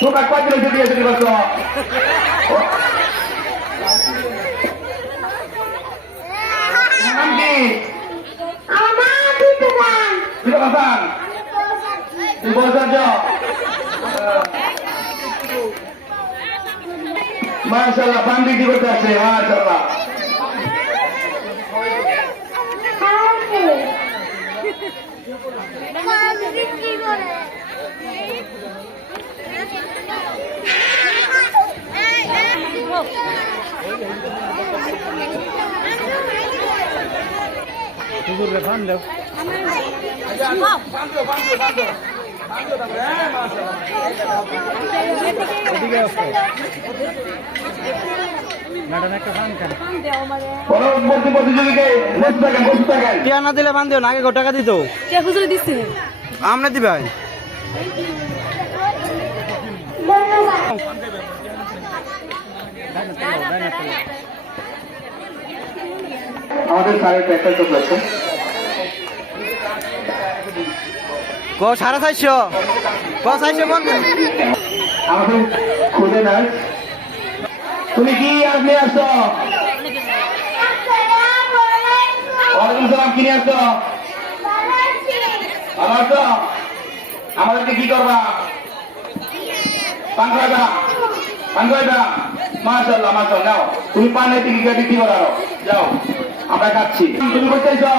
তোমরা কয়দিন হয়েছে বিয়ে শুরু করছ তোমার নাম কি বিরো হাসান তুমি বলছো মাশাল্লাহ পান বিক্রি করতে আসছে মাশাল্লাহ হুজুরে ফান দাও এদিকে ম্যাডাম একটা ফান না দিলে না আগে টাকা দিত খুচরো দিবাই আমাদের স্যারের প্র্যাকটিস তো আছে। ক সাড়ে চারশো। ক চারশো বল আমাদের খুঁজে নার্স তুমি কি আজ নিয়ে আসছো ওয়ালাইকুম সালাম কি নিয়ে ভালো আছো? আমাদেরকে কি করবা? পান খাইবা পান খাইবা মাশাল্লাহ মাশাল্লাহ যাও তুমি পানের টিকিট বিক্রি করো আরও। যাও আমরা খাচ্ছি। তুমি কোথায় আছো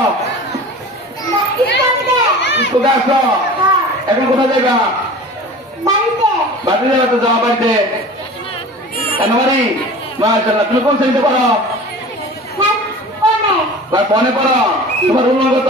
কোথায় আসছো এখন কোথায় যাইবা? বাড়িতে যাবে তো যাওয়া বাড়িতে। কেন বাড়ি মাশাল্লাহ তুমি কোন শ্রেণীতে পড়ো? ফোনে পড়ো? তোমার রুল কত?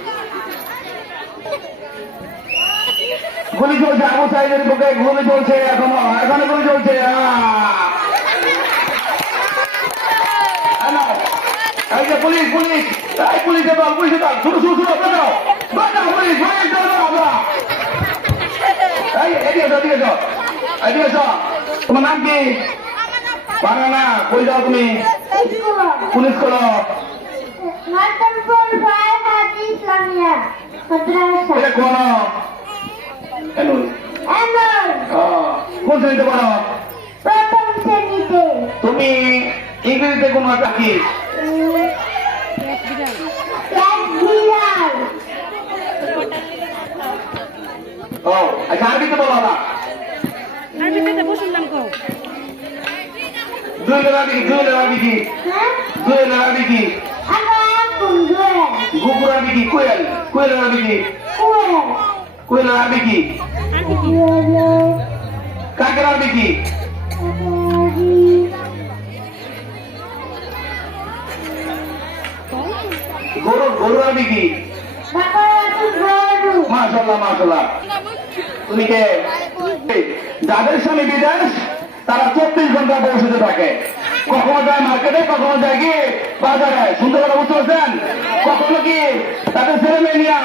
গুলি চলছে, আবু সাইদের বুকে গুলি চলছে এখনও এখনও গুলি চলছে এই যে পুলিশ পুলিশ, এই পুলিশে দল পুলিশে দল শুরু শুরু শুরু বাজাও বাজাও পুলিশ পুলিশ দল আমরা এই, এদিকে এসো এদিকে এসো এদিকে এসো তোমার নাম কি? পারে না, কই যাও তুমি? পুলিশ করো। মাতনপুর ভাই হাজি ইসলামিয়া। মাদ্রাসা কোন কেন? এমন। কোন শ্রেণীতে পড়ো? প্রথম শ্রেণীতে। তুমি ইংরেজিতে কোন একটা কি? ও আচ্ছা আরবিতে বলো না আমি পেতে বসুন কো দুই লেলাবি কি? দুই লেলাবি কি? হ্যাঁ? দুই লেলাবি কি? কোয়েল কোয়েল কি কুয়ে কোয়েল আরবি কি কাকের আরবি কি গরু গরু আরবি কি মাশাল্লাহ মাশাল্লাহ তুমি কে? যাদের স্বামী বিদেশ, তারা চব্বিশ ঘণ্টা বসে থাকে। কখনো যায় মার্কেটে কখনো যায় কি? বাজারে। সুন্দর কথা বুঝতে পারছেন? কখনো কি? তাদের ছেলে মেয়ে নিয়ে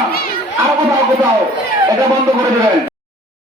আরও কোথাও কোথাও। এটা বন্ধ করে দেবেন।